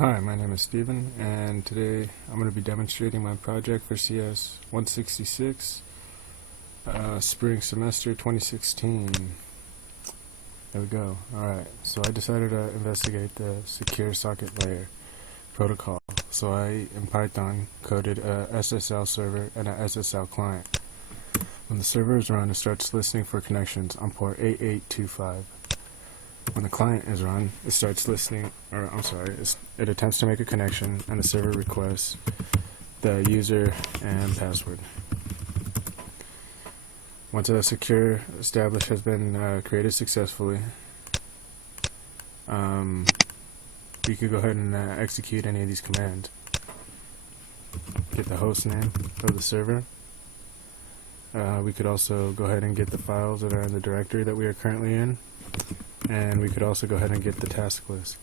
Hi, my name is Steven, and today I'm going to be demonstrating my project for cs166 Spring Semester 2016. There we go. Alright, so I decided to investigate the Secure Socket Layer protocol. So I, in Python, coded a SSL server and a SSL client. When the server is run, it starts listening for connections on port 8825. When the client is run, it starts listening, it attempts to make a connection, and the server requests the user and password. Once a secure established has been created successfully, we could go ahead and execute any of these commands. Get the host name of the server. We could also go ahead and get the files that are in the directory that we are currently in. And we could also go ahead and get the task list.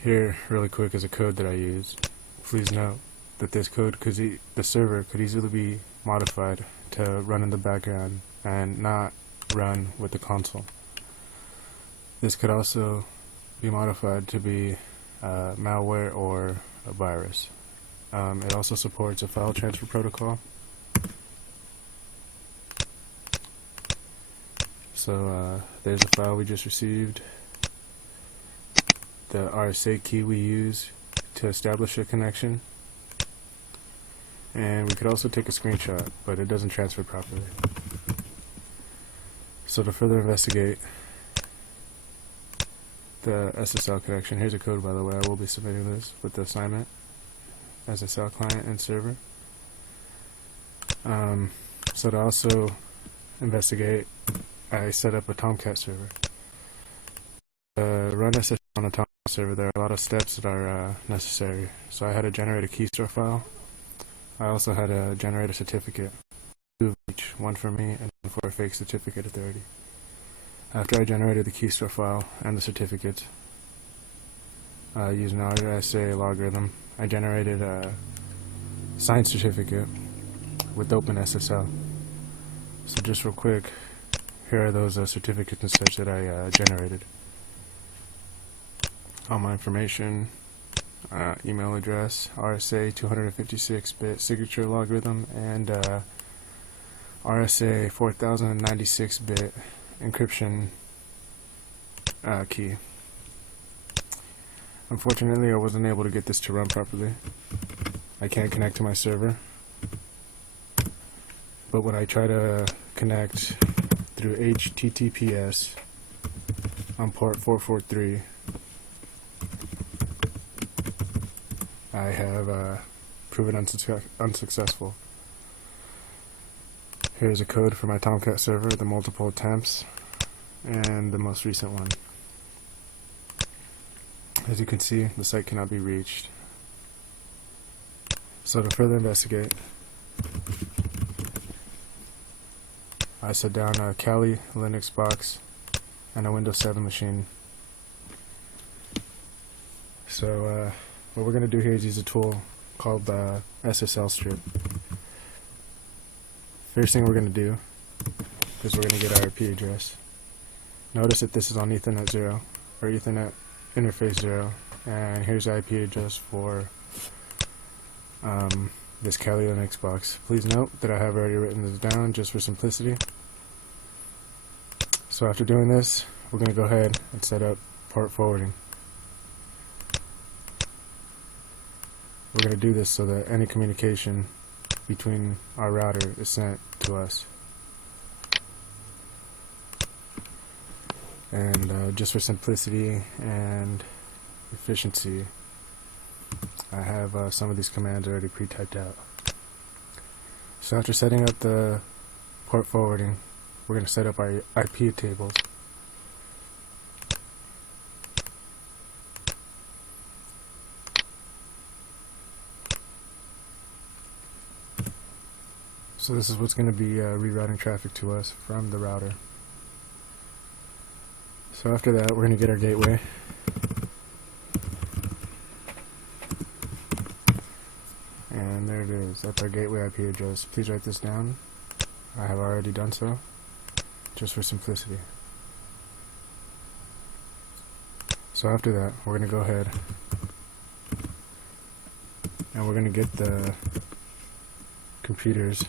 Here, really quick, is a code that I used. Please note that this code, the server could easily be modified to run in the background and not run with the console. This could also be modified to be malware or a virus. It also supports a file transfer protocol. So there's a file we just received, the RSA key we use to establish a connection, and we could also take a screenshot, but it doesn't transfer properly. So to further investigate the SSL connection, here's a code, by the way. I will be submitting this with the assignment, SSL client and server. So to also investigate, I set up a tomcat server. To run SSL on a tomcat server, there are a lot of steps that are necessary. So I had to generate a key store file. I also had to generate a certificate, two of each, one for me and one for a fake certificate authority. After I generated the key store file and the certificates, using an RSA logarithm, I generated a signed certificate with OpenSSL. So just real quick, here are those certificates and such that I generated. All my information, email address, RSA 256-bit signature logarithm, and RSA 4096-bit encryption key. Unfortunately, I wasn't able to get this to run properly. I can't connect to my server. But when I try to connect through HTTPS on port 443, I have proven unsuccessful. Here's a code for my Tomcat server, the multiple attempts, and the most recent one. As you can see, the site cannot be reached. So to further investigate, I set down a Kali Linux box and a Windows 7 machine. So what we're going to do here is use a tool called SSLStrip. First thing we're going to do is we're going to get our IP address. Notice that this is on Ethernet 0, or Ethernet interface 0, and here's the IP address for this Kali Linux box. Please note that I have already written this down just for simplicity. So after doing this, we're going to go ahead and set up port forwarding. We're going to do this so that any communication between our router is sent to us. And just for simplicity and efficiency, I have some of these commands already pre-typed out. So after setting up the port forwarding, we're going to set up our IP tables. So this is what's going to be rerouting traffic to us from the router. So after that, we're going to get our gateway. And there it is. That's our gateway IP address. Please write this down. I have already done so, just for simplicity. So after that, we're going to go ahead and we're going to get the computers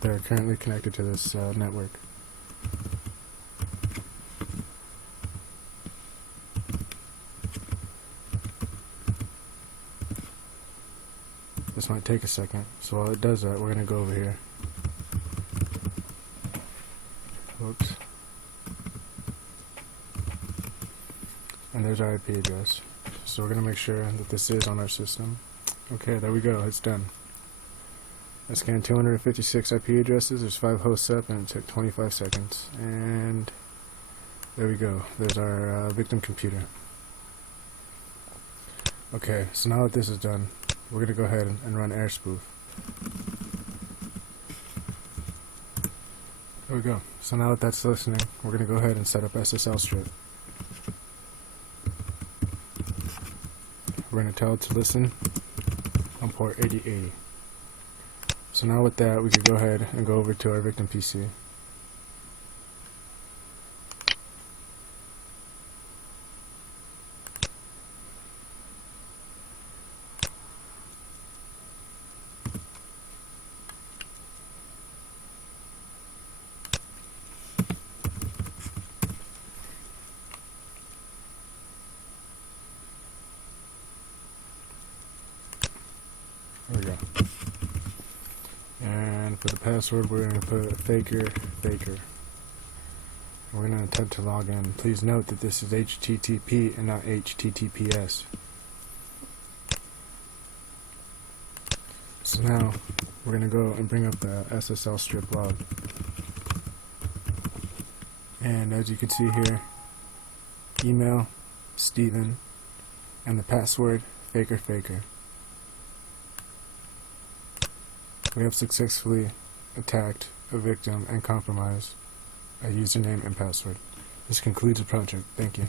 that are currently connected to this network. This might take a second, so while it does that, we're going to go over here. Whoops. And there's our IP address. So we're going to make sure that this is on our system. Okay, there we go, it's done. I scanned 256 IP addresses, there's 5 hosts up, and it took 25 seconds. And there we go, there's our victim computer. Okay, so now that this is done, we're going to go ahead and run AirSpoof. There we go. So now that that's listening, we're going to go ahead and set up SSLStrip. We're going to tell it to listen on port 8080. So now with that, we can go ahead and go over to our victim PC. There we go. And for the password, we're going to put faker. We're going to attempt to log in. Please note that this is HTTP and not HTTPS. So now we're going to go and bring up the SSLStrip log. And as you can see here, email Steven and the password faker. We have successfully attacked a victim and compromised a username and password. This concludes the project. Thank you.